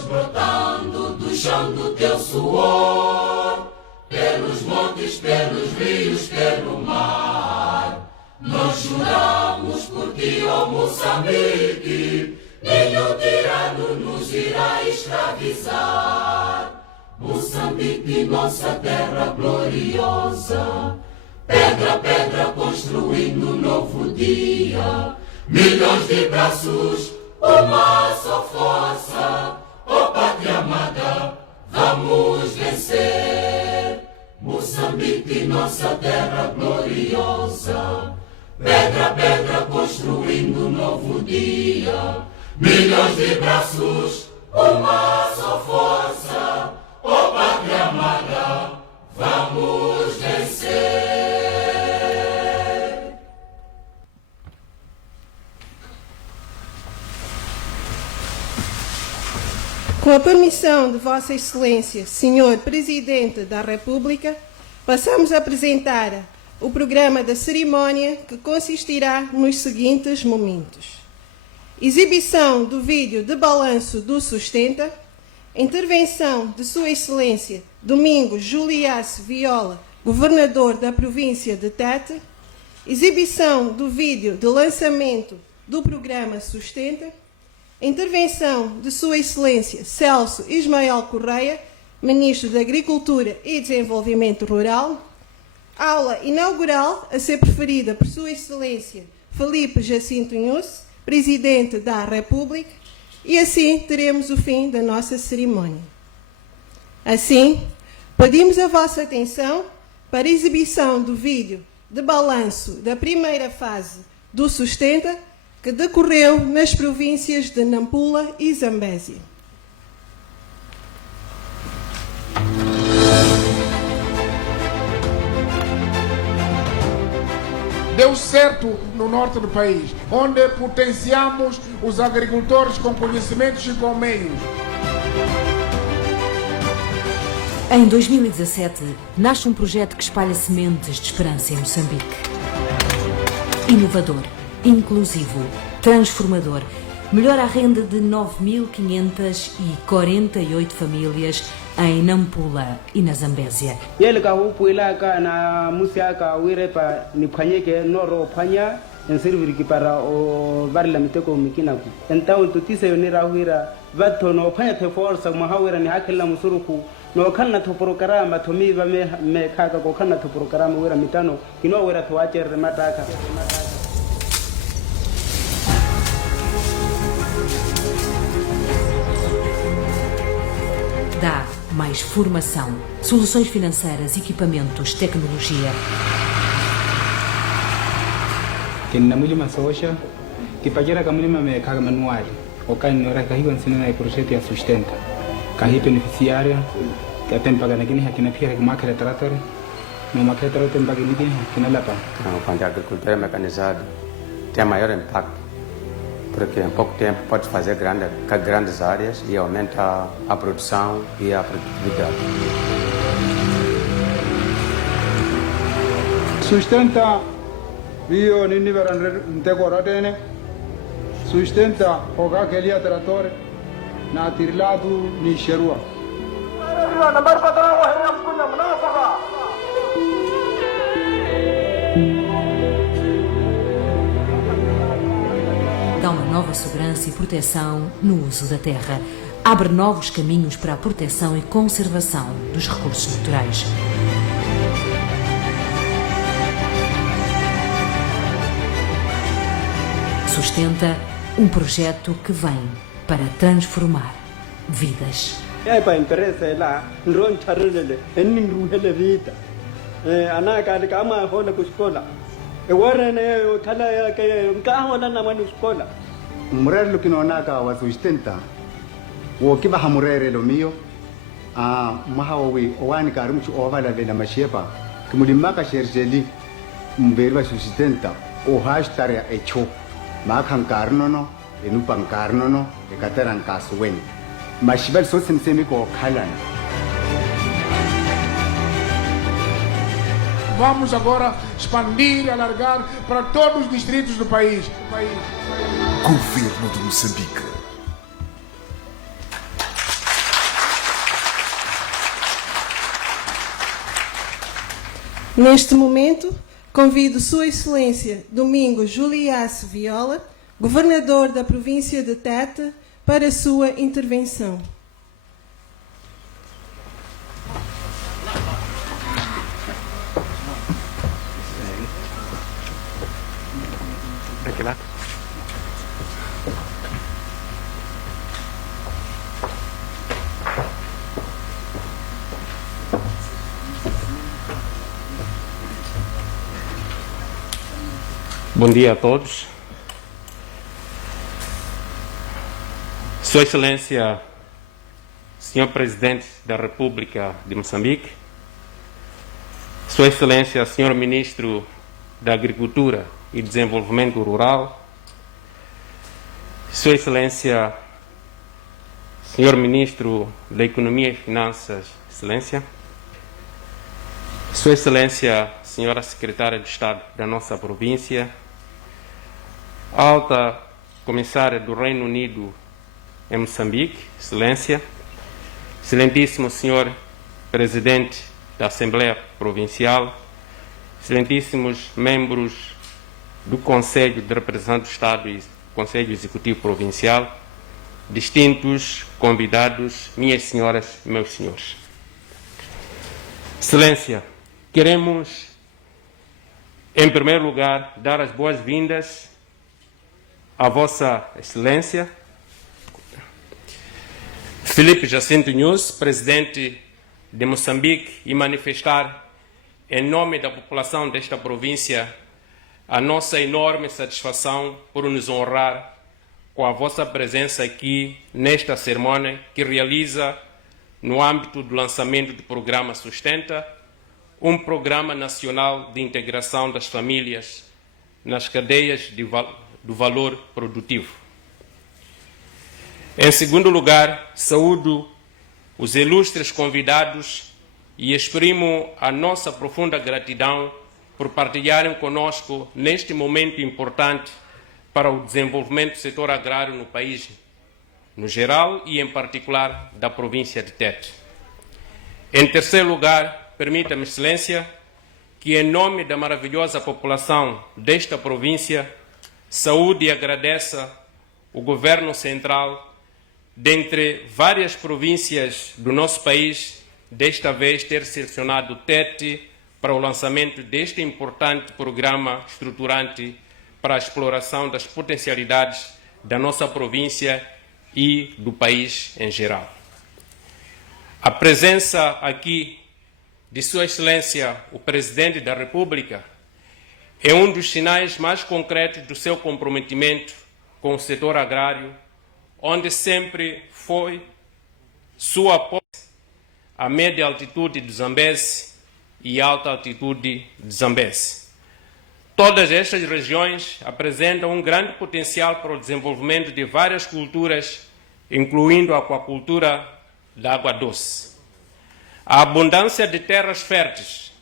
brotando do chão do teu suor, pelos montes, pelos rios, pelo mar. Nós juramos por ti, ó Moçambique, nenhum tirano nos irá escravizar. Moçambique, nossa terra gloriosa, pedra a pedra construindo um novo dia. Milhões de braços, uma só força, ó pátria amada, vamos vencer. Moçambique, nossa terra gloriosa, pedra a pedra construindo um novo dia. Milhões de braços, uma só força, ó pátria amada, vamos vencer. Com a permissão de Vossa Excelência, Senhor Presidente da República, passamos a apresentar o programa da cerimónia, que consistirá nos seguintes momentos: exibição do vídeo de balanço do Sustenta, intervenção de Sua Excelência Domingos Juliace Viola, Governador da província de Tete, exibição do vídeo de lançamento do programa Sustenta, intervenção de Sua Excelência Celso Ismael Correia, Ministro da Agricultura e Desenvolvimento Rural, aula inaugural a ser preferida por Sua Excelência Felipe Jacinto Inhosse, Presidente da República, e assim teremos o fim da nossa cerimónia. Assim, pedimos a vossa atenção para a exibição do vídeo de balanço da primeira fase do Sustenta, que decorreu nas províncias de Nampula e Zambésia. Deu certo no norte do país, onde potenciamos os agricultores com conhecimentos e com meios. Em 2017, nasce um projeto que espalha sementes de esperança em Moçambique. Inovador, inclusivo, transformador, melhora a renda de 9.548 famílias em Nampula e na Zambésia. Para o barla miteko mikinaku então tutise yonira huira vato no panya te força uma hawira ni hakilla musuruku no kanna to programa to mi ba me kaka ko kanna to programa wira mitano kino wira to acher mataka. Dá mais formação, soluções financeiras, equipamentos, tecnologia. Que na mulima soja que pajera ka mulima me kaga manual o kan no ra ka hiwan sinana e projeto ya Sustenta ka hi beneficiária que tem paga na guiné aqui na pira que macra trator no macra trator tem paga ali aqui na lapa. Quando a agricultura mecanizada tem maior impacto, porque em pouco tempo pode fazer grandes áreas e aumenta a produção e a produtividade. Sustenta io nini veran ntegoratene Sustenta oga kelia trator na tirlado ni sherua. Dá uma nova segurança e proteção no uso da terra. Abre novos caminhos para a proteção e conservação dos recursos naturais. Sustenta um projeto que vem para transformar vidas. É para interesse lá, ron charele, enning ruhele vida. Anaka de kama hona kuskola. E warane utala ya ke ngahona na manu skola. Murere kinonaka wa Sustenta wo kiba hamurere lo mio mahawi owani karimchu ovala na mashepa kimulimaka sherjeli mberi Sustenta o hashtare echo makan karnono enupan karnono e kateran kaswen mashibal so semsemi ko khalana. Vamos agora expandir e alargar para todos os distritos do país. Governo de Moçambique. Neste momento, convido Sua Excelência Domingos Juliace Viola, Governador da província de Tete, para a sua intervenção. Bom dia a todos. Sua Excelência, Senhor Presidente da República de Moçambique, Sua Excelência, Senhor Ministro da Agricultura e Desenvolvimento Rural, Sua Excelência, Senhor Ministro da Economia e Finanças, Excelência, Sua Excelência, Senhora Secretária de Estado da nossa província, Alta Comissária do Reino Unido em Moçambique, Excelência, Excelentíssimo Senhor Presidente da Assembleia Provincial, Excelentíssimos membros do Conselho de Representantes do Estado e Conselho Executivo Provincial, distintos convidados, minhas senhoras e meus senhores. Excelência, queremos, em primeiro lugar, dar as boas-vindas à Vossa Excelência Filipe Jacinto Nunes, Presidente de Moçambique, e manifestar, em nome da população desta província, a nossa enorme satisfação por nos honrar com a vossa presença aqui nesta cerimônia que realiza no âmbito do lançamento do programa Sustenta, um programa nacional de integração das famílias nas cadeias do valor produtivo. Em segundo lugar, saúdo os ilustres convidados e exprimo a nossa profunda gratidão por partilharem conosco neste momento importante para o desenvolvimento do setor agrário no país, no geral e em particular da província de Tete. Em terceiro lugar, permita-me, Excelência, que em nome da maravilhosa população desta província, saúde e agradeça o Governo Central, dentre várias províncias do nosso país, desta vez ter selecionado Tete para o lançamento deste importante programa estruturante para a exploração das potencialidades da nossa província e do país em geral. A presença aqui de Sua Excelência, o Presidente da República, é um dos sinais mais concretos do seu comprometimento com o setor agrário, onde sempre foi sua posse a média altitude de Zambeze e alta altitude de Zambeze. Todas estas regiões apresentam um grande potencial para o desenvolvimento de várias culturas, incluindo a aquacultura da água doce. A abundância de terras férteis,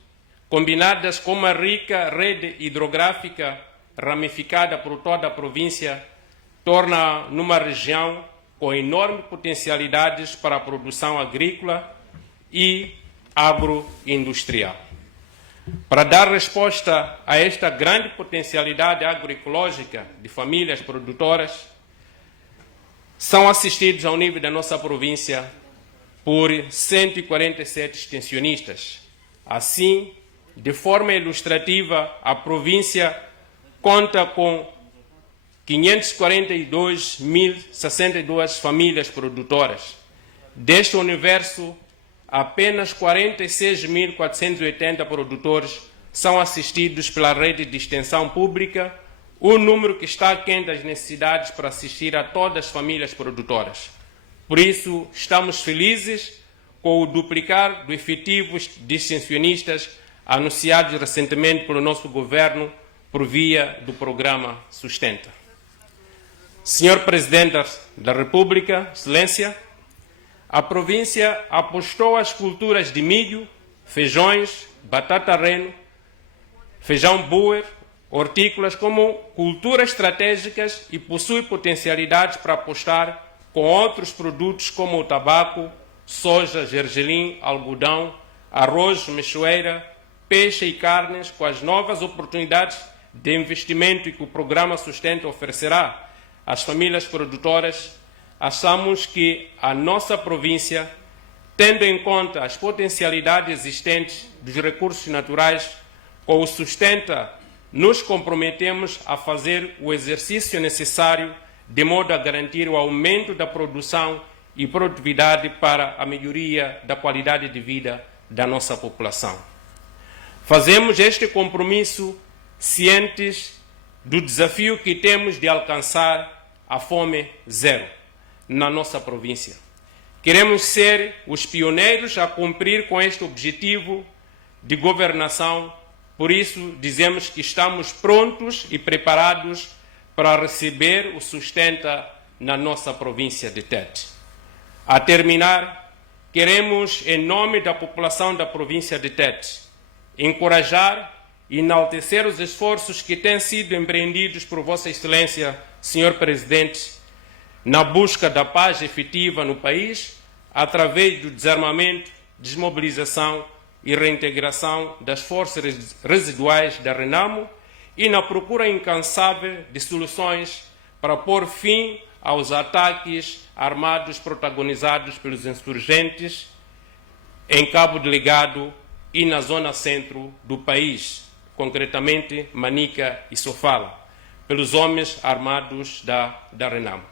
combinadas com uma rica rede hidrográfica ramificada por toda a província, torna numa região com enormes potencialidades para a produção agrícola e agroindustrial. Para dar resposta a esta grande potencialidade agroecológica de famílias produtoras, são assistidos ao nível da nossa província por 147 extensionistas. Assim, de forma ilustrativa, a província conta com 542.062 famílias produtoras. Deste universo, apenas 46.480 produtores são assistidos pela rede de extensão pública, um número que está aquém das necessidades para assistir a todas as famílias produtoras. Por isso, estamos felizes com o duplicar do efetivo de extensionistas anunciados recentemente pelo nosso governo por via do programa Sustenta. Senhor Presidente da República, Excelência, a província apostou as culturas de milho, feijões, batata reno, feijão boer, hortícolas como culturas estratégicas e possui potencialidades para apostar com outros produtos como o tabaco, soja, gergelim, algodão, arroz, mexoeira, peixe e carnes, com as novas oportunidades de investimento que o programa Sustenta oferecerá às famílias produtoras, achamos que a nossa província, tendo em conta as potencialidades existentes dos recursos naturais, com o Sustenta, nos comprometemos a fazer o exercício necessário de modo a garantir o aumento da produção e produtividade para a melhoria da qualidade de vida da nossa população. Fazemos este compromisso cientes do desafio que temos de alcançar a fome zero na nossa província. Queremos ser os pioneiros a cumprir com este objetivo de governação, por isso dizemos que estamos prontos e preparados para receber o Sustenta na nossa província de Tete. A terminar, queremos, em nome da população da província de Tete, encorajar e enaltecer os esforços que têm sido empreendidos por Vossa Excelência, Senhor Presidente, na busca da paz efetiva no país, através do desarmamento, desmobilização e reintegração das forças residuais da RENAMO e na procura incansável de soluções para pôr fim aos ataques armados protagonizados pelos insurgentes em Cabo Delgado e na zona centro do país, concretamente Manica e Sofala, pelos homens armados da RENAMO.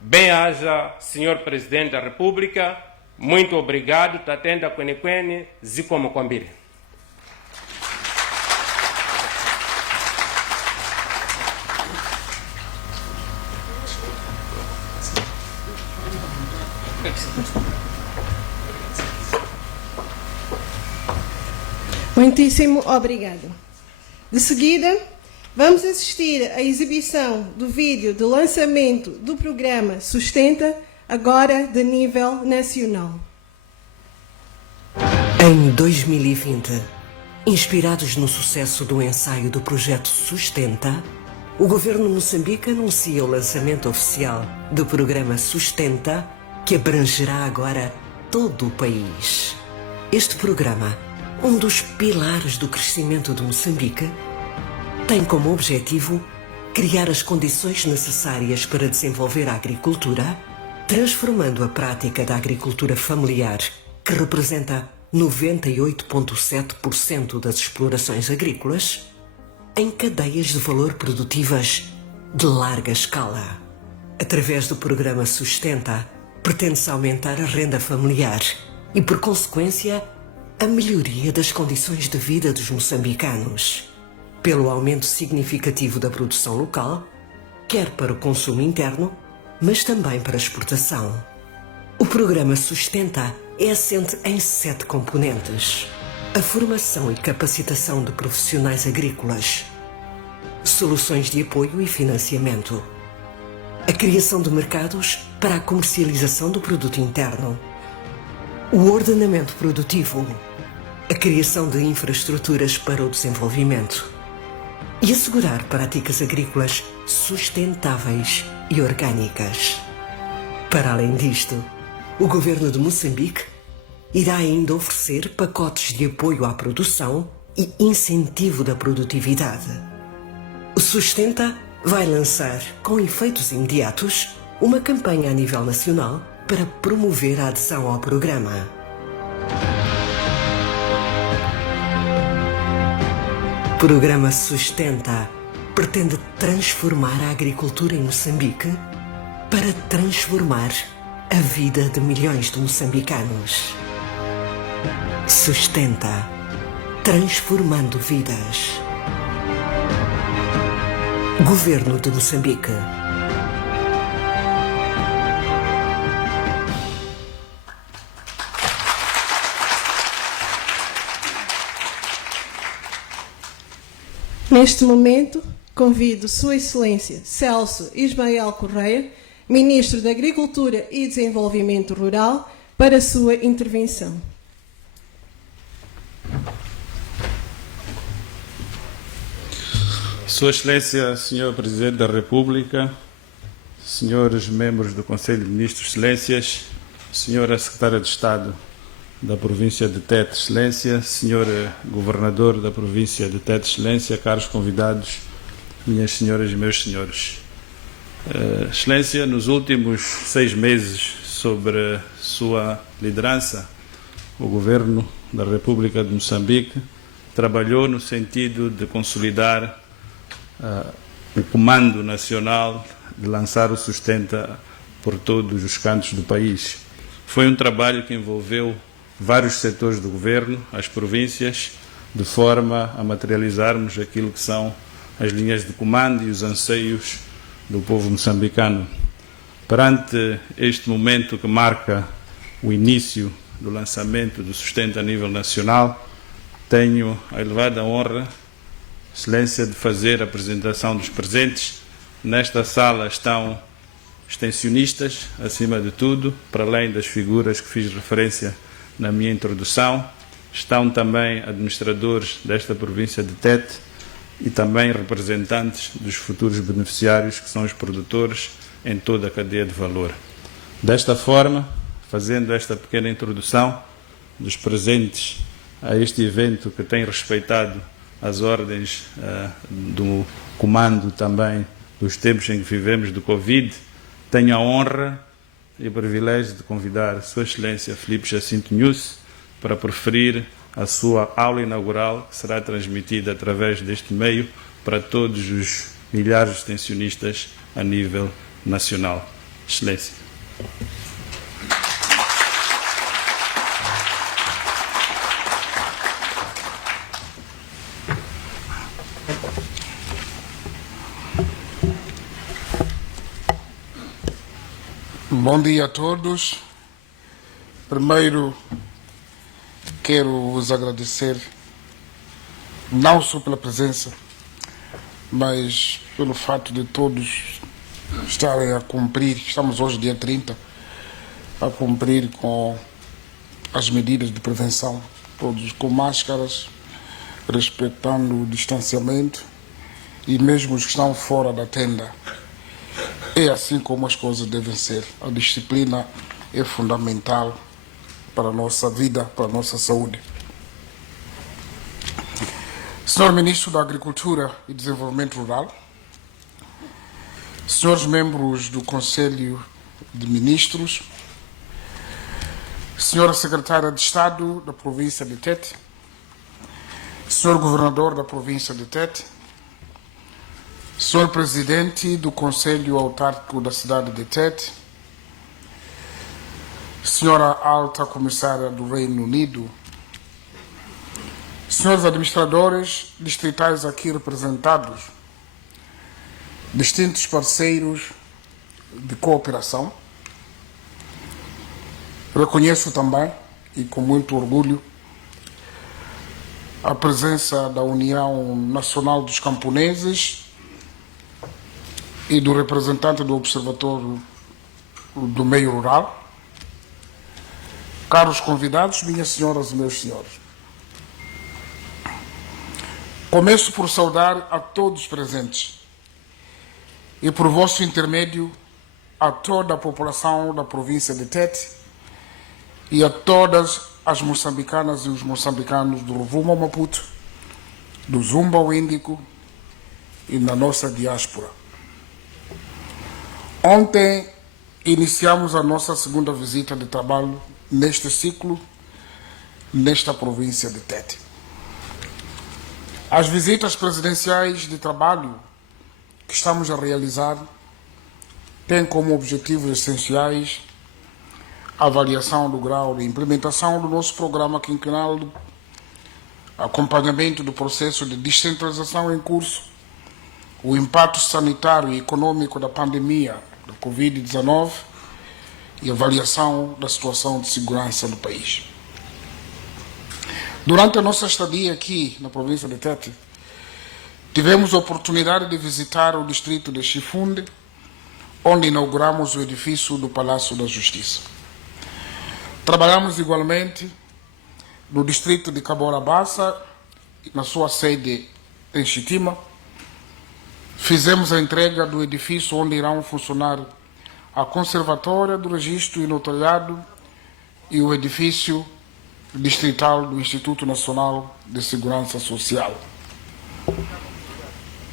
Bem-haja, Senhor Presidente da República, muito obrigado, Tatenda Kwenekwene, Zikomo Kwambiri. Muitíssimo obrigado. De seguida, vamos assistir à exibição do vídeo de lançamento do programa Sustenta, agora de nível nacional. Em 2020, inspirados no sucesso do ensaio do projeto Sustenta, o governo de Moçambique anuncia o lançamento oficial do programa Sustenta, que abrangerá agora todo o país. Este programa, um dos pilares do crescimento de Moçambique, tem como objetivo criar as condições necessárias para desenvolver a agricultura, transformando a prática da agricultura familiar, que representa 98,7% das explorações agrícolas, em cadeias de valor produtivas de larga escala. Através do programa Sustenta, pretende-se aumentar a renda familiar e, por consequência, a melhoria das condições de vida dos moçambicanos, pelo aumento significativo da produção local, quer para o consumo interno, mas também para a exportação. O programa Sustenta é assente em 7 componentes: a formação e capacitação de profissionais agrícolas, soluções de apoio e financiamento, a criação de mercados para a comercialização do produto interno, o ordenamento produtivo, a criação de infraestruturas para o desenvolvimento e assegurar práticas agrícolas sustentáveis e orgânicas. Para além disto, o governo de Moçambique irá ainda oferecer pacotes de apoio à produção e incentivo da produtividade. O Sustenta vai lançar, com efeitos imediatos, uma campanha a nível nacional para promover a adesão ao programa. O programa Sustenta pretende transformar a agricultura em Moçambique para transformar a vida de milhões de moçambicanos. Sustenta, transformando vidas. Governo de Moçambique. Neste momento, convido Sua Excelência Celso Ismael Correia, Ministro da Agricultura e Desenvolvimento Rural, para a sua intervenção. Sua Excelência, Senhor Presidente da República, senhores membros do Conselho de Ministros, Excelências, Senhora Secretária de Estado da província de Tete, Excelência, Senhor Governador da província de Tete, Excelência, caros convidados, minhas senhoras e meus senhores. Excelência, nos últimos 6 meses, sobre sua liderança, o Governo da República de Moçambique trabalhou no sentido de consolidar o comando nacional, de lançar o Sustenta por todos os cantos do país. Foi um trabalho que envolveu vários setores do governo, as províncias, de forma a materializarmos aquilo que são as linhas de comando e os anseios do povo moçambicano. Perante este momento que marca o início do lançamento do Sustenta a nível nacional, tenho a elevada honra, Excelência, de fazer a apresentação dos presentes. Nesta sala estão extensionistas, acima de tudo, para além das figuras que fiz referência na minha introdução. Estão também administradores desta província de Tete e também representantes dos futuros beneficiários, que são os produtores em toda a cadeia de valor. Desta forma, fazendo esta pequena introdução dos presentes a este evento que tem respeitado as ordens do comando também dos tempos em que vivemos do Covid, tenho a honra e o privilégio de convidar Sua Excelência Filipe Jacinto Nyusi para proferir a sua aula inaugural, que será transmitida através deste meio para todos os milhares de extensionistas a nível nacional. Excelência. Bom dia a todos. Primeiro, quero vos agradecer não só pela presença, mas pelo fato de todos estarem a cumprir, estamos hoje dia 30, a cumprir com as medidas de prevenção, todos com máscaras, respeitando o distanciamento, e mesmo os que estão fora da tenda. É assim como as coisas devem ser. A disciplina é fundamental para a nossa vida, para a nossa saúde. Senhor Ministro da Agricultura e Desenvolvimento Rural, senhores membros do Conselho de Ministros, senhora Secretária de Estado da província de Tete, senhor Governador da província de Tete, senhor Presidente do Conselho Autárquico da cidade de Tete, senhora Alta Comissária do Reino Unido, senhores administradores distritais aqui representados, distintos parceiros de cooperação, reconheço também, e com muito orgulho, a presença da União Nacional dos Camponeses e do representante do Observatório do Meio Rural. Caros convidados, minhas senhoras e meus senhores, começo por saudar a todos presentes e, por vosso intermédio, a toda a população da província de Tete e a todas as moçambicanas e os moçambicanos do Rovuma Maputo, do Zumba ao Índico e na nossa diáspora. Ontem iniciamos a nossa segunda visita de trabalho neste ciclo, nesta província de Tete. As visitas presidenciais de trabalho que estamos a realizar têm como objetivos essenciais a avaliação do grau de implementação do nosso programa quinquenal, acompanhamento do processo de descentralização em curso, o impacto sanitário e econômico da pandemia da Covid-19 e avaliação da situação de segurança do país. Durante a nossa estadia aqui na província de Tete, tivemos a oportunidade de visitar o distrito de Chifunde, onde inauguramos o edifício do Palácio da Justiça. Trabalhamos igualmente no distrito de Caborabassa, na sua sede em Chitima. Fizemos a entrega do edifício onde irão funcionar a Conservatória do Registro e Notariado e o edifício distrital do Instituto Nacional de Segurança Social.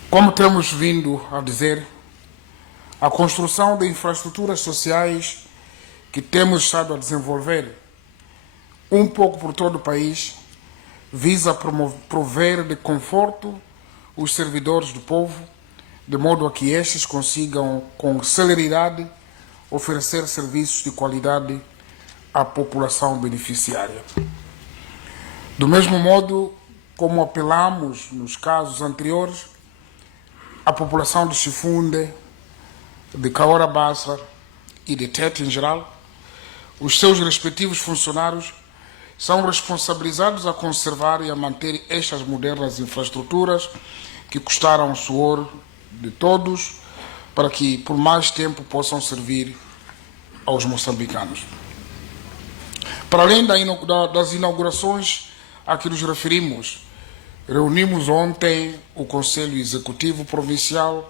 Como temos vindo a dizer, a construção de infraestruturas sociais que temos estado a desenvolver um pouco por todo o país visa prover de conforto os servidores do povo, de modo a que estes consigam, com celeridade, oferecer serviços de qualidade à população beneficiária. Do mesmo modo como apelamos nos casos anteriores, a população de Chifunde, de Cahora Bassa e de Tete em geral, os seus respectivos funcionários são responsabilizados a conservar e a manter estas modernas infraestruturas que custaram o suor de todos para que por mais tempo possam servir aos moçambicanos. Para além das inaugurações a que nos referimos, reunimos ontem o Conselho Executivo Provincial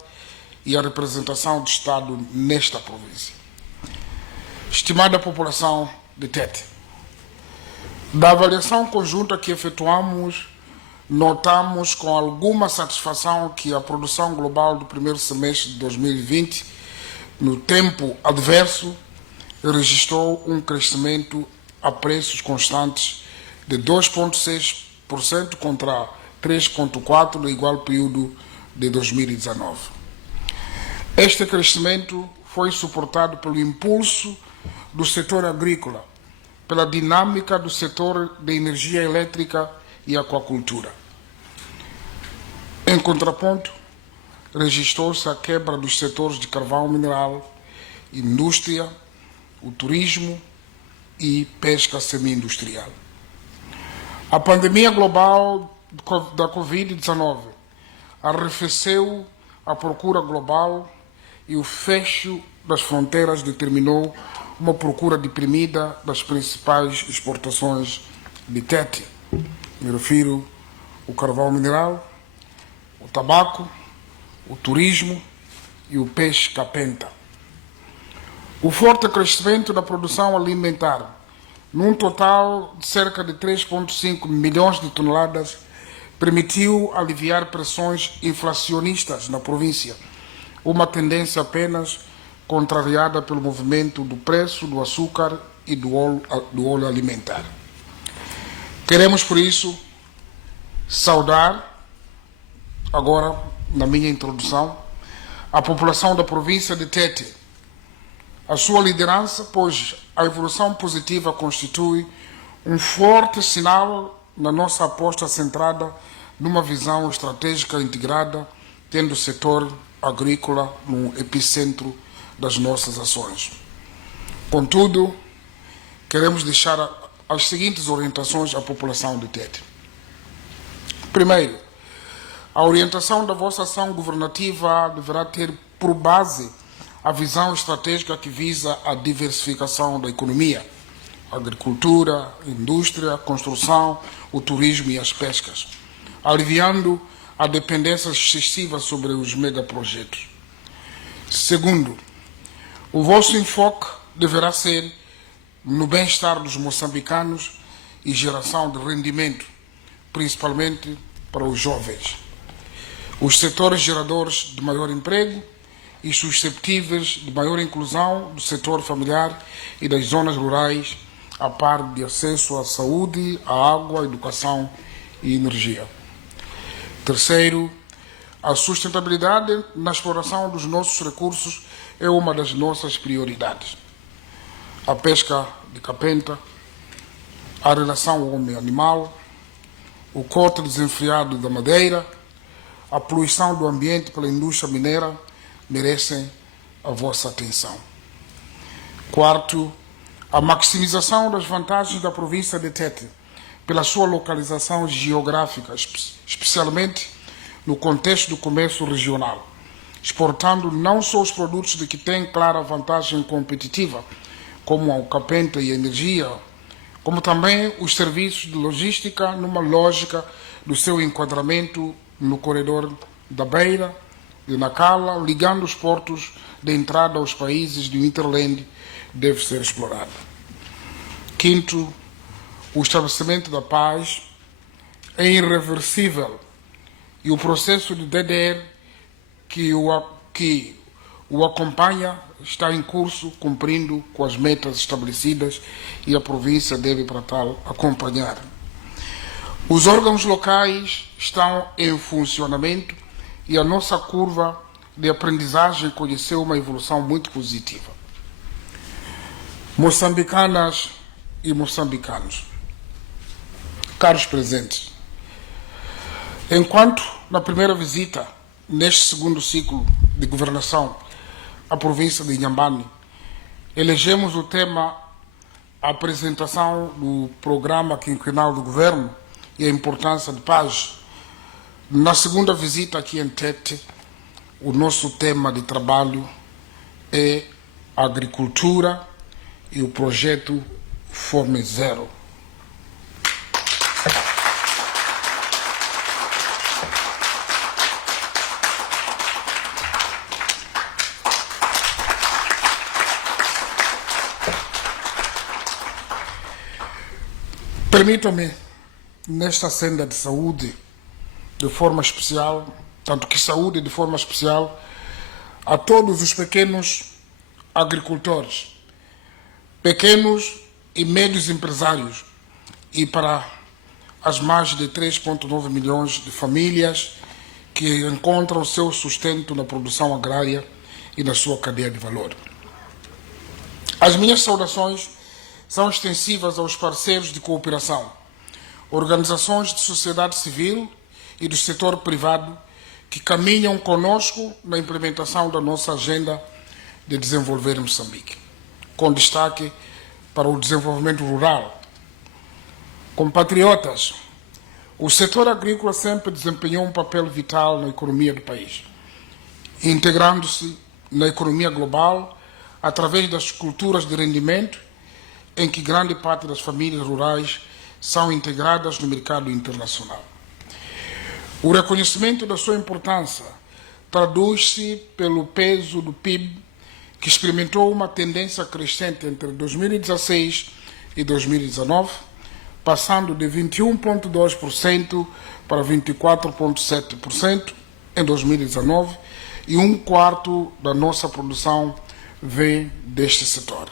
e a representação do Estado nesta província. Estimada população de Tete, da avaliação conjunta que efetuamos, notamos com alguma satisfação que a produção global do primeiro semestre de 2020, no tempo adverso, registrou um crescimento a preços constantes de 2,6% contra 3,4% no igual período de 2019. Este crescimento foi suportado pelo impulso do setor agrícola, pela dinâmica do setor de energia elétrica e aquacultura. Em contraponto, registrou-se a quebra dos setores de carvão mineral, indústria, o turismo e pesca semi-industrial. A pandemia global da Covid-19 arrefeceu a procura global e o fecho das fronteiras determinou uma procura deprimida das principais exportações de Tete. Me refiro ao carvão mineral, o tabaco, o turismo e o peixe capenta. O forte crescimento da produção alimentar, num total de cerca de 3,5 milhões de toneladas, permitiu aliviar pressões inflacionistas na província, uma tendência apenas contrariada pelo movimento do preço do açúcar e do óleo alimentar. Queremos, por isso, saudar, agora, na minha introdução, a população da província de Tete, a sua liderança, pois a evolução positiva constitui um forte sinal na nossa aposta centrada numa visão estratégica integrada, tendo o setor agrícola no epicentro das nossas ações. Contudo, queremos deixar as seguintes orientações à população de Tete. Primeiro, a orientação da vossa ação governativa deverá ter por base a visão estratégica que visa a diversificação da economia, a agricultura, a indústria, a construção, o turismo e as pescas, aliviando a dependência excessiva sobre os megaprojetos. Segundo, o vosso enfoque deverá ser no bem-estar dos moçambicanos e geração de rendimento, principalmente para os jovens, os setores geradores de maior emprego e susceptíveis de maior inclusão do setor familiar e das zonas rurais, a par de acesso à saúde, à água, à educação e energia. Terceiro, a sustentabilidade na exploração dos nossos recursos é uma das nossas prioridades. A pesca de capenta, a relação homem-animal, o corte desenfreado da madeira, a poluição do ambiente pela indústria mineira merecem a vossa atenção. Quarto, a maximização das vantagens da província de Tete pela sua localização geográfica, especialmente no contexto do comércio regional, exportando não só os produtos de que têm clara vantagem competitiva, como a capenta e a energia, como também os serviços de logística numa lógica do seu enquadramento no corredor da Beira, de Nacala, ligando os portos de entrada aos países do Interland, deve ser explorado. Quinto, o estabelecimento da paz é irreversível e o processo de DDR que o acompanha está em curso, cumprindo com as metas estabelecidas, e a província deve, para tal, acompanhar. Os órgãos locais estão em funcionamento e a nossa curva de aprendizagem conheceu uma evolução muito positiva. Moçambicanas e moçambicanos, caros presentes, enquanto na primeira visita, neste segundo ciclo de governação, à província de Inhambane, elegemos o tema apresentação do programa quinquenal do governo e a importância de paz. Na segunda visita aqui em Tete, o nosso tema de trabalho é agricultura e o projeto Fome Zero. Permitam-me, nesta senda de saúde, de forma especial, tanto que saúde de forma especial, a todos os pequenos agricultores, pequenos e médios empresários, e para as mais de 3,9 milhões de famílias que encontram o seu sustento na produção agrária e na sua cadeia de valor. As minhas saudações são extensivas aos parceiros de cooperação, organizações de sociedade civil e do setor privado que caminham conosco na implementação da nossa agenda de desenvolver Moçambique, com destaque para o desenvolvimento rural. Compatriotas, o setor agrícola sempre desempenhou um papel vital na economia do país, integrando-se na economia global através das culturas de rendimento em que grande parte das famílias rurais são integradas no mercado internacional. O reconhecimento da sua importância traduz-se pelo peso do PIB, que experimentou uma tendência crescente entre 2016 e 2019, passando de 21,2% para 24,7% em 2019, e um quarto da nossa produção vem deste setor.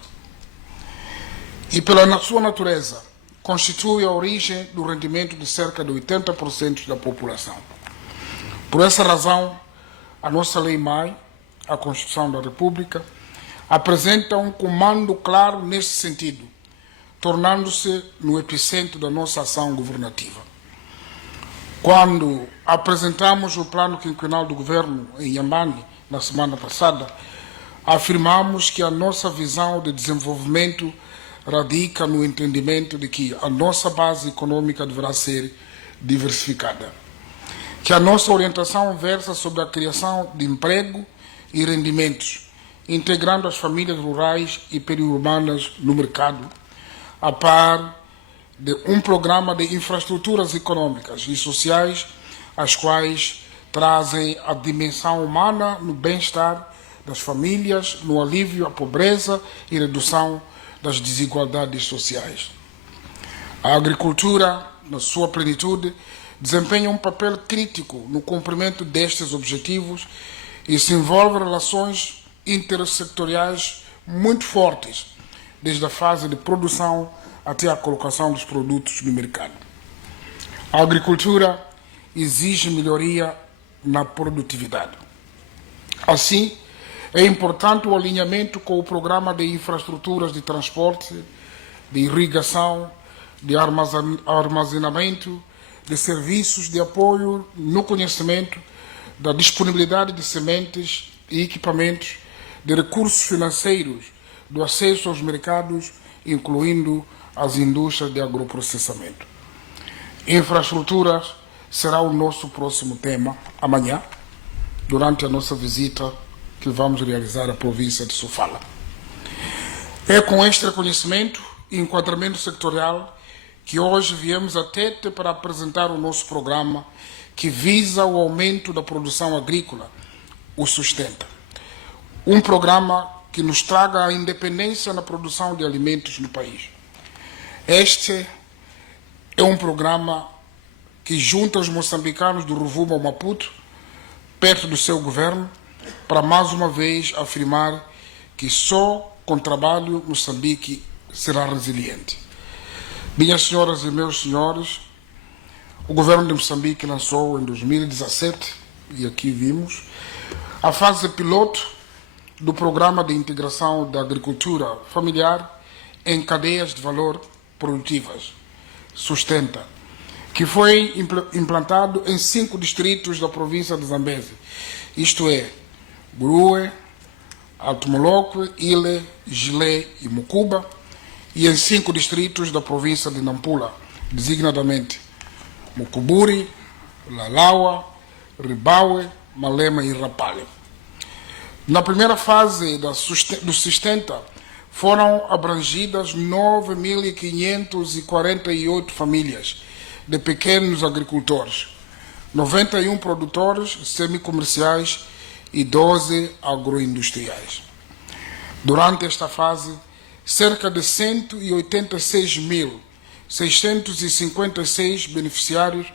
E pela sua natureza, constitui a origem do rendimento de cerca de 80% da população. Por essa razão, a nossa Lei-Mãe, a Constituição da República, apresenta um comando claro nesse sentido, tornando-se no epicentro da nossa ação governativa. Quando apresentamos o plano quinquenal do governo em Inhambane, na semana passada, afirmamos que a nossa visão de desenvolvimento radica no entendimento de que a nossa base econômica deverá ser diversificada, que a nossa orientação versa sobre a criação de emprego e rendimentos, integrando as famílias rurais e periurbanas no mercado, a par de um programa de infraestruturas econômicas e sociais, as quais trazem a dimensão humana no bem-estar das famílias, no alívio à pobreza e redução das desigualdades sociais. A agricultura, na sua plenitude, desempenha um papel crítico no cumprimento destes objetivos e se envolve em relações intersectoriais muito fortes, desde a fase de produção até a colocação dos produtos no mercado. A agricultura exige melhoria na produtividade. Assim, é importante o alinhamento com o programa de infraestruturas de transporte, de irrigação, de armazenamento, de serviços de apoio no conhecimento, da disponibilidade de sementes e equipamentos, de recursos financeiros, do acesso aos mercados, incluindo as indústrias de agroprocessamento. Infraestruturas será o nosso próximo tema amanhã, durante a nossa visita que vamos realizar à província de Sofala. É com este reconhecimento e enquadramento sectorial que hoje viemos a Tete para apresentar o nosso programa que visa o aumento da produção agrícola, o Sustenta. Um programa que nos traga a independência na produção de alimentos no país. Este é um programa que junta os moçambicanos do Rovuma ao Maputo, perto do seu governo, para mais uma vez afirmar que só com trabalho Moçambique será resiliente. Minhas senhoras e meus senhores, o governo de Moçambique lançou em 2017, e aqui vimos, a fase piloto do Programa de Integração da Agricultura Familiar em Cadeias de Valor Produtivas, Sustenta, que foi implantado em 5 distritos da província de Zambeze, isto é, Gurue, Alto Moloque, Ile, Gilé e Mucuba, e em 5 distritos da província de Nampula, designadamente Mucuburi, Lalaua, Ribaue, Malema e Rapale. Na primeira fase do Sustenta, foram abrangidas 9.548 famílias de pequenos agricultores, 91 produtores semicomerciais e 12 agroindustriais. Durante esta fase, cerca de 186.656 beneficiários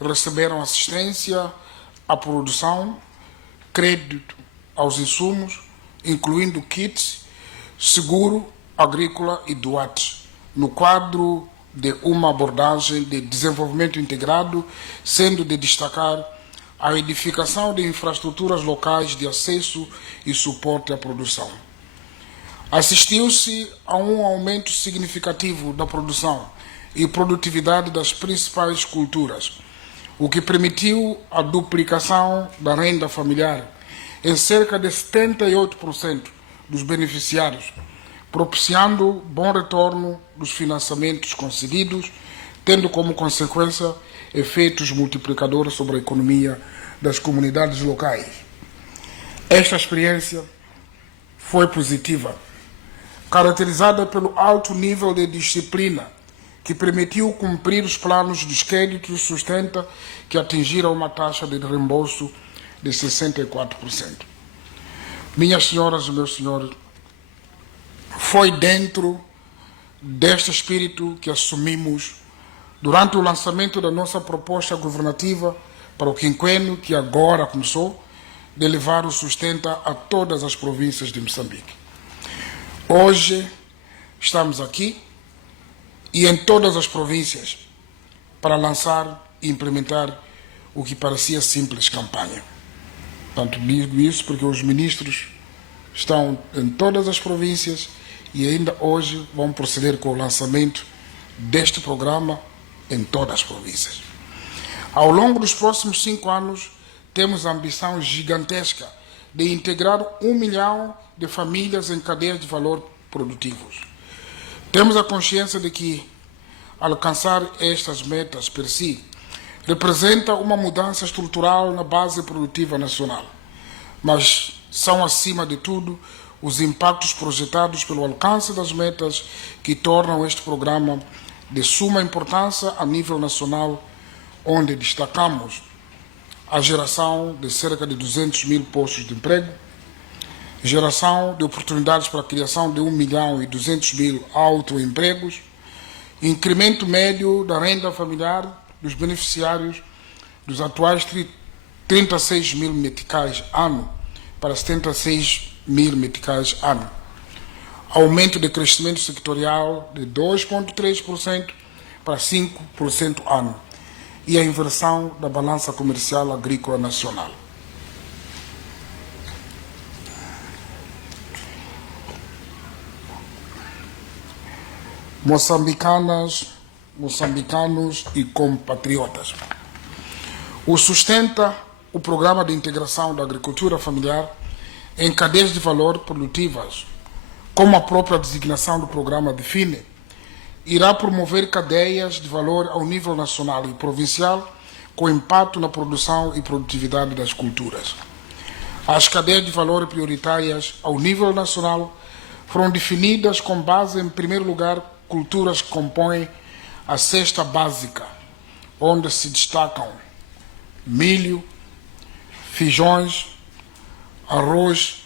receberam assistência à produção, crédito aos insumos, incluindo kits, seguro agrícola e doates, no quadro de uma abordagem de desenvolvimento integrado, sendo de destacar a edificação de infraestruturas locais de acesso e suporte à produção. Assistiu-se a um aumento significativo da produção e produtividade das principais culturas, o que permitiu a duplicação da renda familiar em cerca de 78% dos beneficiários, propiciando bom retorno dos financiamentos concedidos, tendo como consequência efeitos multiplicadores sobre a economia das comunidades locais. Esta experiência foi positiva, caracterizada pelo alto nível de disciplina que permitiu cumprir os planos dos créditos Sustenta, que atingiram uma taxa de reembolso de 64%. Minhas senhoras e meus senhores, foi dentro deste espírito que assumimos, durante o lançamento da nossa proposta governativa para o quinquênio que agora começou, de levar o Sustenta a todas as províncias de Moçambique. Hoje estamos aqui e em todas as províncias para lançar e implementar o que parecia simples campanha. Portanto, digo isso porque os ministros estão em todas as províncias e ainda hoje vão proceder com o lançamento deste programa em todas as províncias. Ao longo dos próximos 5 anos, temos a ambição gigantesca de integrar 1 milhão de famílias em cadeias de valor produtivos. Temos a consciência de que alcançar estas metas per si representa uma mudança estrutural na base produtiva nacional, mas são, acima de tudo, os impactos projetados pelo alcance das metas que tornam este programa de suma importância a nível nacional, onde destacamos a geração de cerca de 200 mil postos de emprego, geração de oportunidades para a criação de 1.200.000 autoempregos, incremento médio da renda familiar dos beneficiários dos atuais 36 mil meticais ano para 76 mil meticais ano, aumento de crescimento sectorial de 2,3% para 5% ano e a inversão da balança comercial agrícola nacional. Moçambicanas, moçambicanos e compatriotas. O Sustenta, o Programa de Integração da Agricultura Familiar em Cadeias de Valor Produtivas, como a própria designação do programa define, irá promover cadeias de valor ao nível nacional e provincial com impacto na produção e produtividade das culturas. As cadeias de valor prioritárias ao nível nacional foram definidas com base, em primeiro lugar, culturas que compõem a cesta básica, onde se destacam milho, feijões, arroz,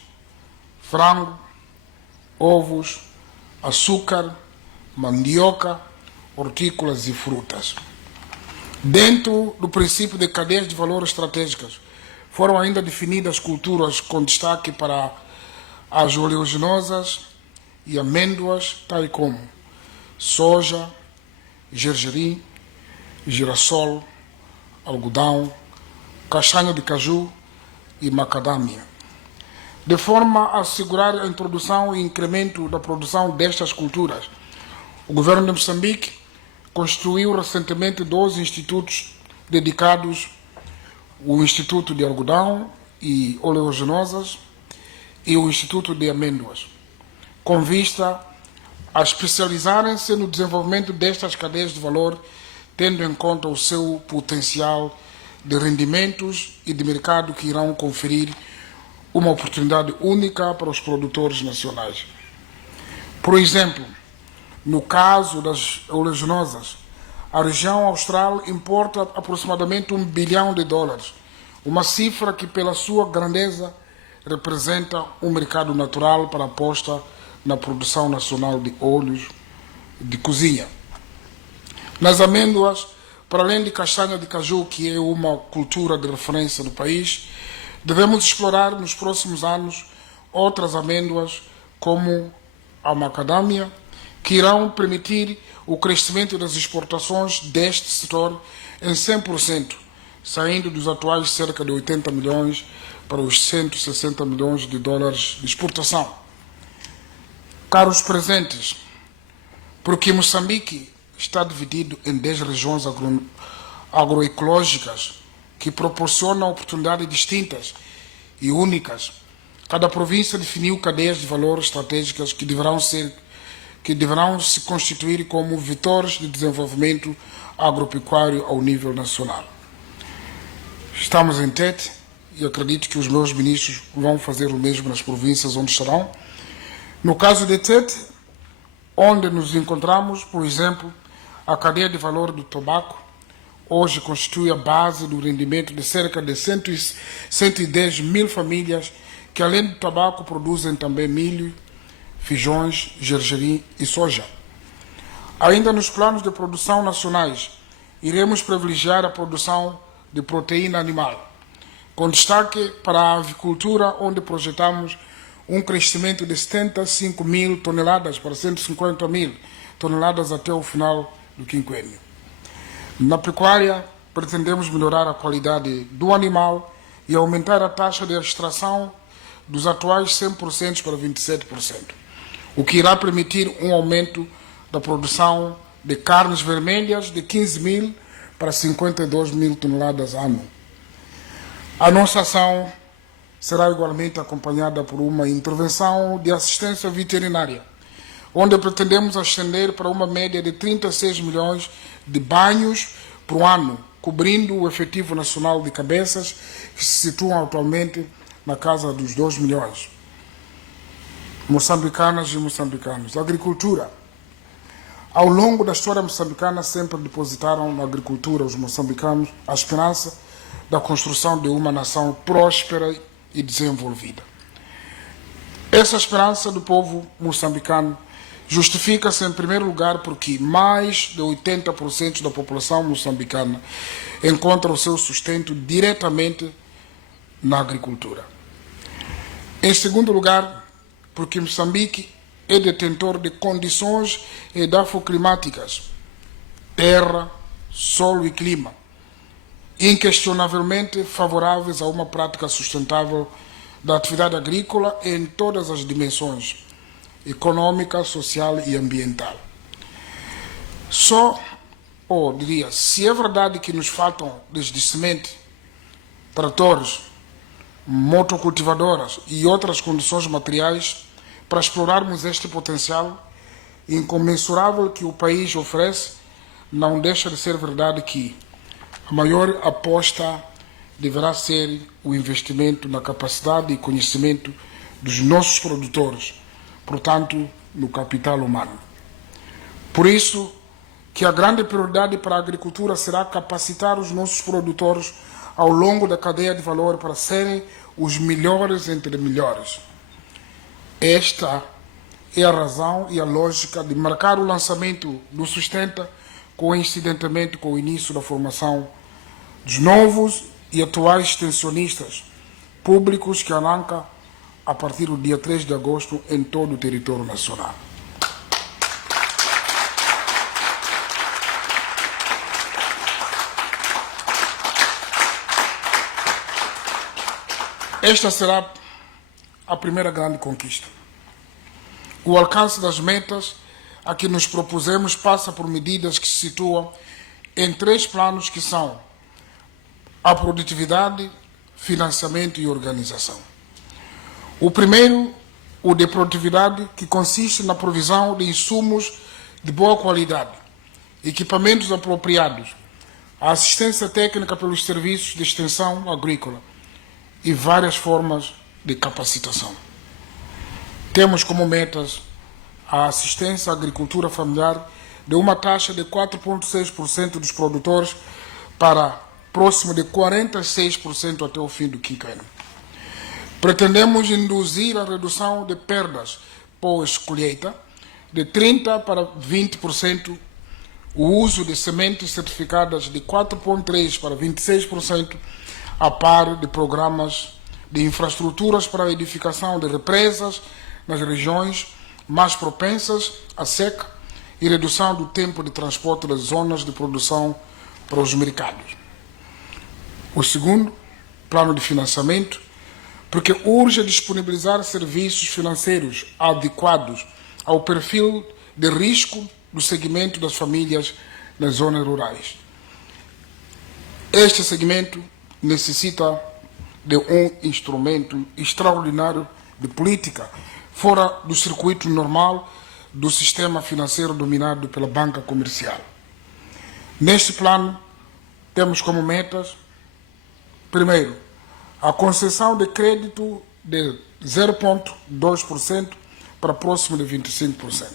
frango, ovos, açúcar, mandioca, hortícolas e frutas. Dentro do princípio de cadeias de valor estratégicas, foram ainda definidas culturas com destaque para as oleaginosas e amêndoas, tal como soja, gergelim, girassol, algodão, castanha de caju e macadâmia. De forma a assegurar a introdução e incremento da produção destas culturas, o governo de Moçambique construiu recentemente 12 institutos dedicados: o Instituto de Algodão e Oleaginosas e o Instituto de Amêndoas, com vista a especializarem-se no desenvolvimento destas cadeias de valor, tendo em conta o seu potencial de rendimentos e de mercado que irão conferir uma oportunidade única para os produtores nacionais. Por exemplo, no caso das oleaginosas, a região austral importa aproximadamente $1 bilhão, uma cifra que, pela sua grandeza, representa um mercado natural para a aposta na produção nacional de óleos de cozinha. Nas amêndoas, para além de castanha de caju, que é uma cultura de referência no país, devemos explorar nos próximos anos outras amêndoas, como a macadâmia, que irão permitir o crescimento das exportações deste setor em 100%, saindo dos atuais cerca de 80 milhões para os 160 milhões de dólares de exportação. Caros presentes, porque Moçambique está dividido em 10 regiões agroecológicas que proporcionam oportunidades distintas e únicas, cada província definiu cadeias de valor estratégicas que deverão se constituir como vetores de desenvolvimento agropecuário ao nível nacional. Estamos em Tete e acredito que os meus ministros vão fazer o mesmo nas províncias onde estarão. No caso de Tete, onde nos encontramos, por exemplo, a cadeia de valor do tabaco hoje constitui a base do rendimento de cerca de 110 mil famílias que, além do tabaco, produzem também milho, feijões, gergelim e soja. Ainda nos planos de produção nacionais, iremos privilegiar a produção de proteína animal, com destaque para a avicultura, onde projetamos um crescimento de 75 mil toneladas para 150 mil toneladas até o final do quinquênio. Na pecuária, pretendemos melhorar a qualidade do animal e aumentar a taxa de extração dos atuais 100% para 27%, o que irá permitir um aumento da produção de carnes vermelhas de 15 mil para 52 mil toneladas ano. A nossa ação será igualmente acompanhada por uma intervenção de assistência veterinária, onde pretendemos ascender para uma média de 36 milhões de banhos por ano, cobrindo o efetivo nacional de cabeças, que se situam atualmente na casa dos 2 milhões. Moçambicanas e moçambicanos. Agricultura. Ao longo da história moçambicana, sempre depositaram na agricultura os moçambicanos a esperança da construção de uma nação próspera e desenvolvida. Essa esperança do povo moçambicano justifica-se, em primeiro lugar, porque mais de 80% da população moçambicana encontra o seu sustento diretamente na agricultura. Em segundo lugar, porque Moçambique é detentor de condições edafoclimáticas, terra, solo e clima, inquestionavelmente favoráveis a uma prática sustentável da atividade agrícola em todas as dimensões, econômica, social e ambiental. Se é verdade que nos faltam desde semente, tratores, motocultivadoras e outras condições materiais para explorarmos este potencial incomensurável que o país oferece, não deixa de ser verdade que a maior aposta deverá ser o investimento na capacidade e conhecimento dos nossos produtores, portanto, no capital humano. Por isso, que a grande prioridade para a agricultura será capacitar os nossos produtores ao longo da cadeia de valor para serem os melhores entre melhores. Esta é a razão e a lógica de marcar o lançamento do Sustenta coincidentemente com o início da formação dos novos e atuais extensionistas públicos que arranca a partir do dia 3 de agosto em todo o território nacional. Esta será a primeira grande conquista. O alcance das metas a que nos propusemos passa por medidas que se situam em 3 planos que são a produtividade, financiamento e organização. O primeiro, o de produtividade, que consiste na provisão de insumos de boa qualidade, equipamentos apropriados, a assistência técnica pelos serviços de extensão agrícola e várias formas de capacitação. Temos como metas a assistência à agricultura familiar de uma taxa de 4,6% dos produtores para próximo de 46% até o fim do quinquênio. Pretendemos induzir a redução de perdas pós-colheita de 30% para 20%, o uso de sementes certificadas de 4,3% para 26%, a par de programas de infraestruturas para a edificação de represas nas regiões mais propensas à seca e redução do tempo de transporte das zonas de produção para os mercados. O segundo, plano de financiamento, porque urge disponibilizar serviços financeiros adequados ao perfil de risco do segmento das famílias nas zonas rurais. Este segmento necessita de um instrumento extraordinário de política, fora do circuito normal do sistema financeiro dominado pela banca comercial. Neste plano, temos como metas, primeiro, a concessão de crédito de 0,2% para próximo de 25%.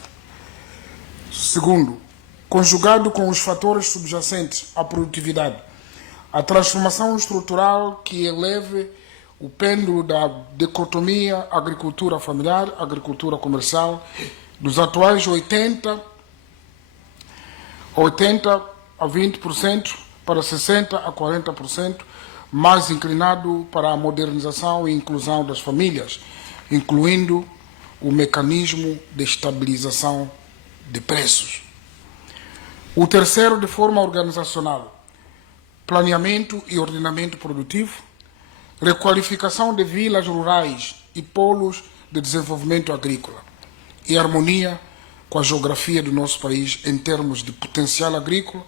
Segundo, conjugado com os fatores subjacentes à produtividade, a transformação estrutural que eleve o pêndulo da dicotomia agricultura familiar, agricultura comercial, dos atuais 80% a 20% para 60% a 40%, mais inclinado para a modernização e inclusão das famílias, incluindo o mecanismo de estabilização de preços. O terceiro, de forma organizacional, planeamento e ordenamento produtivo, requalificação de vilas rurais e polos de desenvolvimento agrícola e harmonia com a geografia do nosso país em termos de potencial agrícola,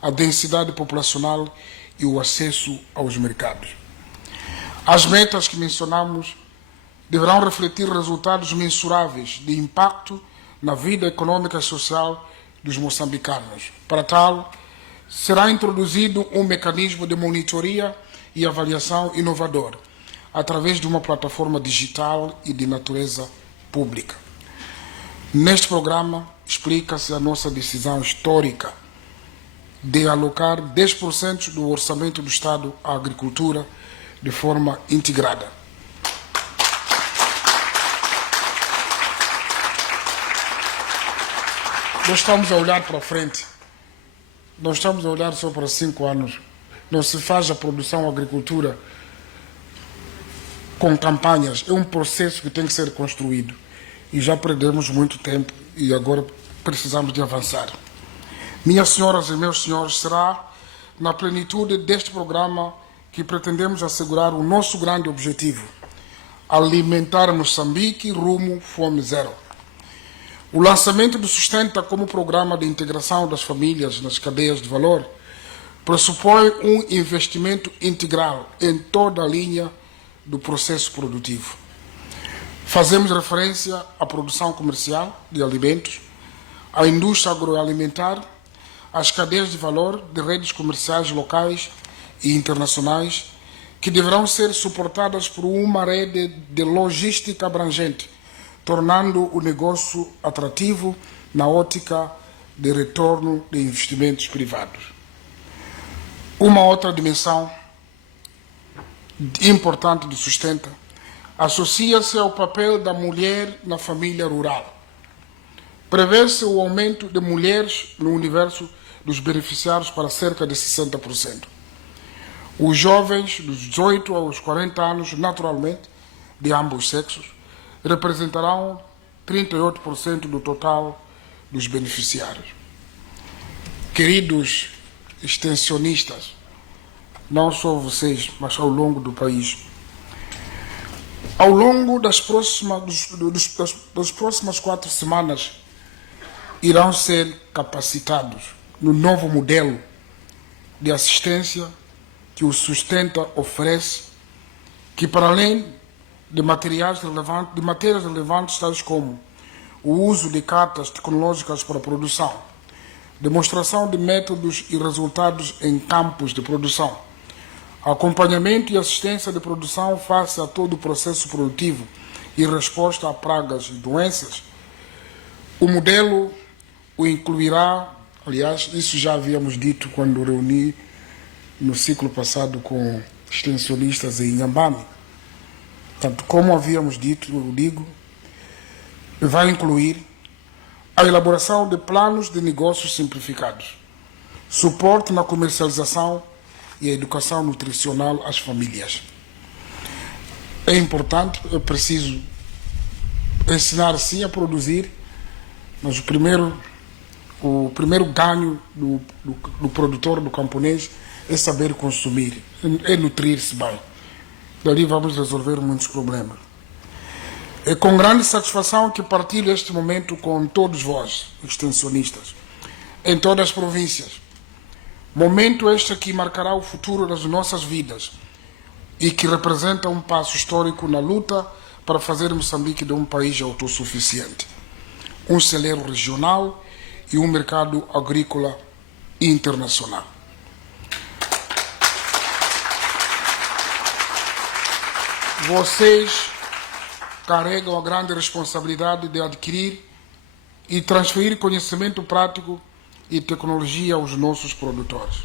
a densidade populacional e o acesso aos mercados. As metas que mencionamos deverão refletir resultados mensuráveis de impacto na vida econômica e social dos moçambicanos. Para tal, será introduzido um mecanismo de monitoria e avaliação inovador, através de uma plataforma digital e de natureza pública. Neste programa, explica-se a nossa decisão histórica de alocar 10% do orçamento do Estado à agricultura de forma integrada. Nós estamos a olhar para frente. Nós estamos a olhar só para 5 anos. Não se faz a produção, a agricultura com campanhas. É um processo que tem que ser construído. E já perdemos muito tempo e agora precisamos de avançar. Minhas senhoras e meus senhores, será na plenitude deste programa que pretendemos assegurar o nosso grande objetivo: alimentar Moçambique rumo fome zero. O lançamento do Sustenta como programa de integração das famílias nas cadeias de valor pressupõe um investimento integral em toda a linha do processo produtivo. Fazemos referência à produção comercial de alimentos, à indústria agroalimentar, às cadeias de valor de redes comerciais locais e internacionais, que deverão ser suportadas por uma rede de logística abrangente, tornando o negócio atrativo na ótica de retorno de investimentos privados. Uma outra dimensão importante do Sustenta associa-se ao papel da mulher na família rural. Prevê-se o aumento de mulheres no universo dos beneficiários para cerca de 60%. Os jovens dos 18 aos 40 anos, naturalmente, de ambos os sexos, representarão 38% do total dos beneficiários. Queridos extensionistas, não só vocês, mas ao longo do país, ao longo das próximas 4 semanas, irão ser capacitados no novo modelo de assistência que o Sustenta oferece, que para além de matérias relevantes tais como o uso de cartas tecnológicas para a produção, demonstração de métodos e resultados em campos de produção, acompanhamento e assistência de produção face a todo o processo produtivo e resposta a pragas e doenças, o modelo o incluirá, aliás, isso já havíamos dito quando reuni no ciclo passado com extensionistas em Inhambane. Portanto, como havíamos dito, eu digo, vai incluir a elaboração de planos de negócios simplificados, suporte na comercialização e a educação nutricional às famílias. É importante, é preciso ensinar sim a produzir, mas o primeiro ganho do produtor, do camponês, é saber consumir, é nutrir-se bem. Dali vamos resolver muitos problemas. É com grande satisfação que partilho este momento com todos vós, extensionistas, em todas as províncias. Momento este que marcará o futuro das nossas vidas e que representa um passo histórico na luta para fazer Moçambique de um país autossuficiente, um celeiro regional e um mercado agrícola internacional. Vocês carregam a grande responsabilidade de adquirir e transferir conhecimento prático e tecnologia aos nossos produtores.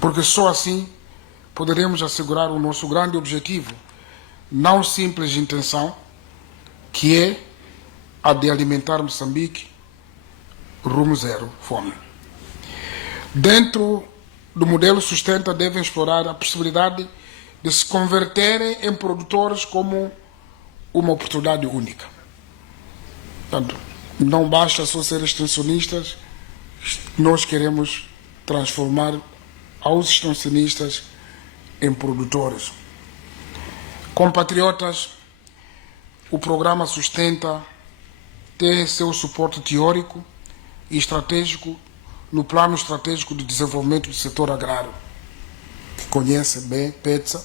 Porque só assim poderemos assegurar o nosso grande objetivo, não simples intenção, que é a de alimentar Moçambique rumo zero fome. Dentro do modelo Sustenta, devem explorar a possibilidade de se converterem em produtores como uma oportunidade única. Portanto, não basta só ser extensionistas, nós queremos transformar aos extensionistas em produtores. Compatriotas, o programa Sustenta tem seu suporte teórico e estratégico no Plano Estratégico de Desenvolvimento do Setor Agrário, que conhece bem, PETSA,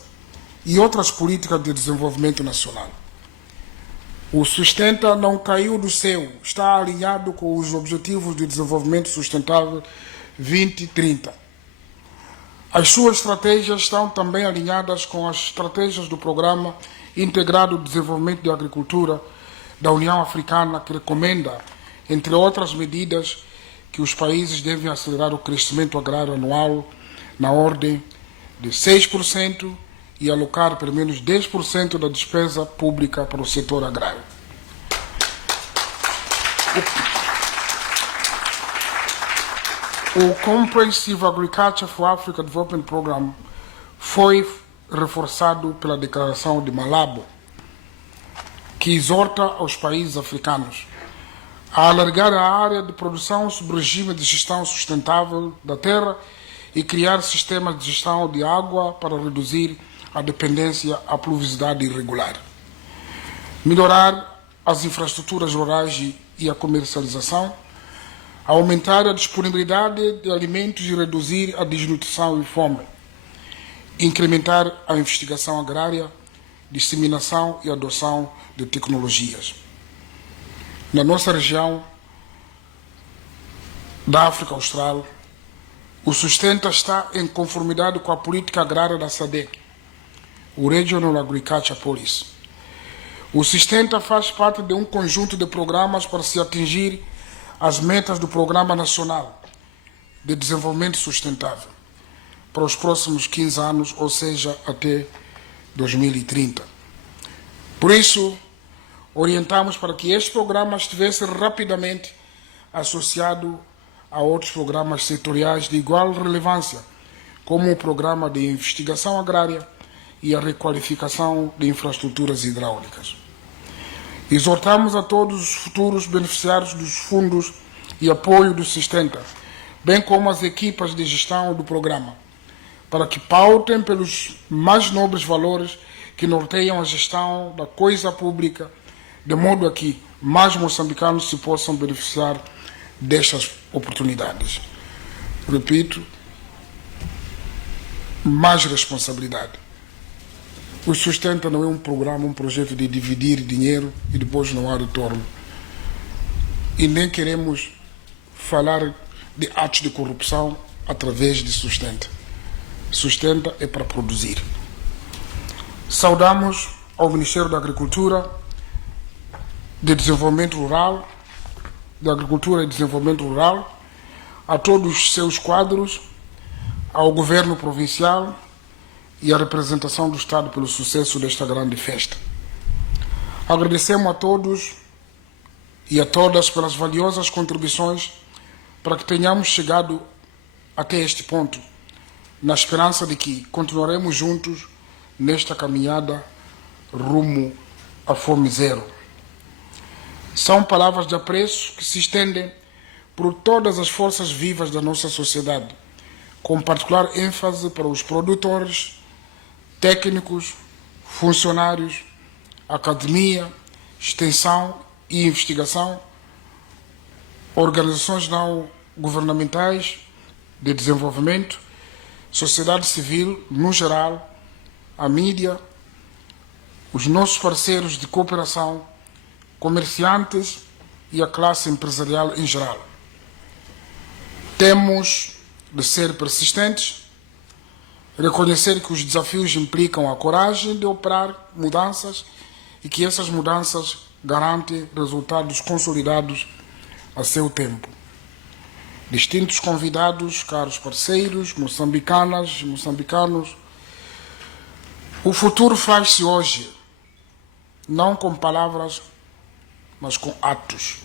e outras políticas de desenvolvimento nacional. O Sustenta não caiu do céu, está alinhado com os Objetivos de Desenvolvimento Sustentável 2030. As suas estratégias estão também alinhadas com as estratégias do Programa Integrado de Desenvolvimento de Agricultura da União Africana, que recomenda, entre outras medidas, que os países devem acelerar o crescimento agrário anual na ordem de 6% e alocar pelo menos 10% da despesa pública para o setor agrário. O Comprehensive Agriculture for Africa Development Program foi reforçado pela Declaração de Malabo, que exorta aos países africanos a alargar a área de produção sob regime de gestão sustentável da terra e criar sistemas de gestão de água para reduzir a dependência à pluviosidade irregular. Melhorar as infraestruturas rurais e a comercialização, aumentar a disponibilidade de alimentos e reduzir a desnutrição e fome, incrementar a investigação agrária, disseminação e adoção de tecnologias. Na nossa região da África Austral, o Sustenta está em conformidade com a política agrária da SADC, o Regional Agriculture Policy. O Sustenta faz parte de um conjunto de programas para se atingir as metas do Programa Nacional de Desenvolvimento Sustentável para os próximos 15 anos, ou seja, até 2030. Por isso, orientamos para que este programa estivesse rapidamente associado a outros programas setoriais de igual relevância, como o Programa de Investigação Agrária e a Requalificação de Infraestruturas Hidráulicas. Exortamos a todos os futuros beneficiários dos fundos e apoio do Sustenta, bem como as equipas de gestão do programa, para que pautem pelos mais nobres valores que norteiam a gestão da coisa pública, de modo a que mais moçambicanos se possam beneficiar destas oportunidades. Repito, mais responsabilidade. O Sustenta não é um programa, um projeto de dividir dinheiro e depois não há retorno. E nem queremos falar de atos de corrupção através de Sustenta. Sustenta é para produzir. Saudamos ao Ministério da Agricultura, de Desenvolvimento Rural, da Agricultura e Desenvolvimento Rural, a todos os seus quadros, ao Governo Provincial e à representação do Estado pelo sucesso desta grande festa. Agradecemos a todos e a todas pelas valiosas contribuições para que tenhamos chegado até este ponto, na esperança de que continuaremos juntos nesta caminhada rumo à fome zero. São palavras de apreço que se estendem por todas as forças vivas da nossa sociedade, com particular ênfase para os produtores, técnicos, funcionários, academia, extensão e investigação, organizações não governamentais de desenvolvimento, sociedade civil no geral, a mídia, os nossos parceiros de cooperação, comerciantes e a classe empresarial em geral. Temos de ser persistentes, reconhecer que os desafios implicam a coragem de operar mudanças e que essas mudanças garantem resultados consolidados a seu tempo. Distintos convidados, caros parceiros, moçambicanas e moçambicanos, o futuro faz-se hoje, não com palavras, mas com atos.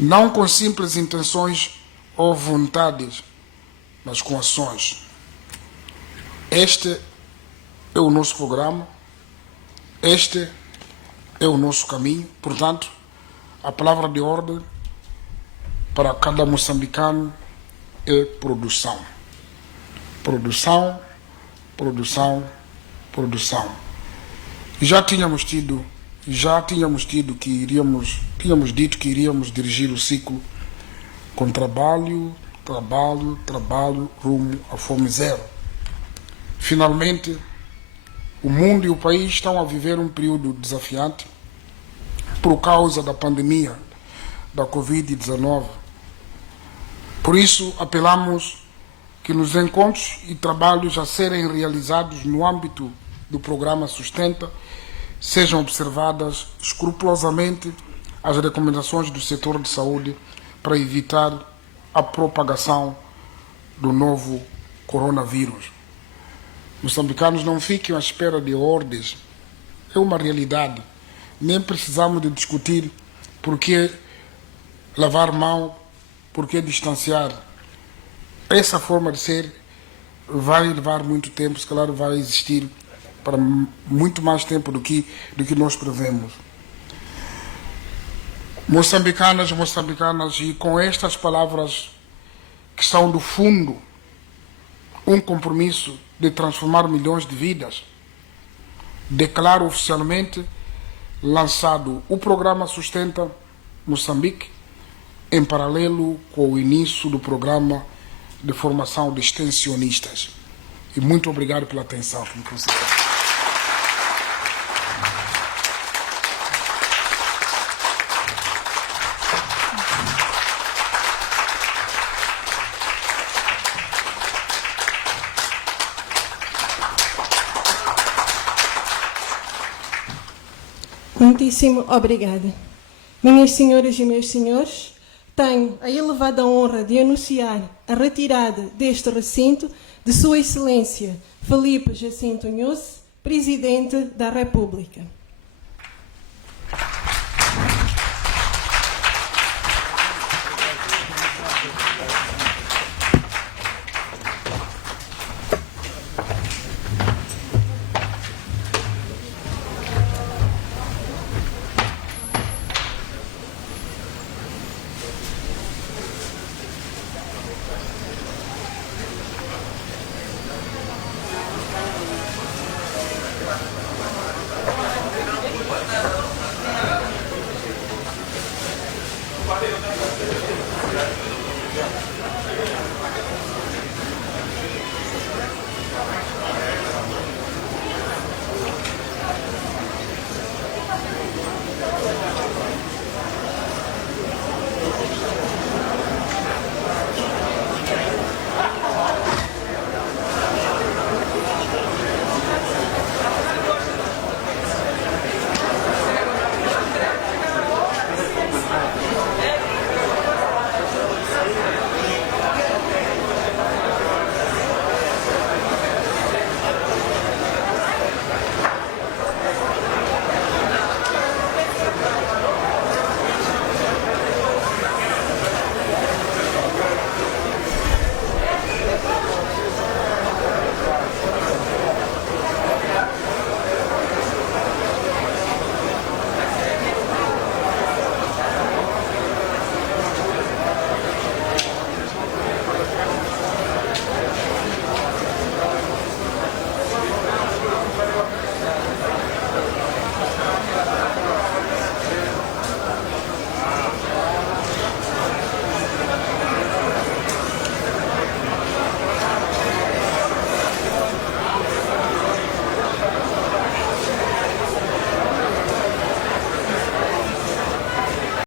Não com simples intenções ou vontades, mas com ações. Este é o nosso programa, este é o nosso caminho. Portanto, a palavra de ordem para cada moçambicano é produção. Produção, produção, produção. Já tínhamos dito que tínhamos dito que iríamos dirigir o ciclo com trabalho, trabalho, trabalho, rumo à fome zero. Finalmente, o mundo e o país estão a viver um período desafiante por causa da pandemia da Covid-19. Por isso, apelamos que nos encontros e trabalhos a serem realizados no âmbito do programa Sustenta sejam observadas escrupulosamente as recomendações do setor de saúde para evitar a propagação do novo coronavírus. Moçambicanos, não fiquem à espera de ordens. É uma realidade. Nem precisamos de discutir por que lavar mão, por que distanciar. Essa forma de ser vai levar muito tempo, se calhar vai existir para muito mais tempo do que nós prevemos. Moçambicanas, e com estas palavras que são do fundo um compromisso de transformar milhões de vidas, declaro oficialmente lançado o programa Sustenta Moçambique, em paralelo com o início do programa de formação de extensionistas. E muito obrigado pela atenção. Muitíssimo obrigada. Minhas senhoras e meus senhores, tenho a elevada honra de anunciar a retirada deste recinto de Sua Excelência Felipe Jacinto Nhosse, Presidente da República.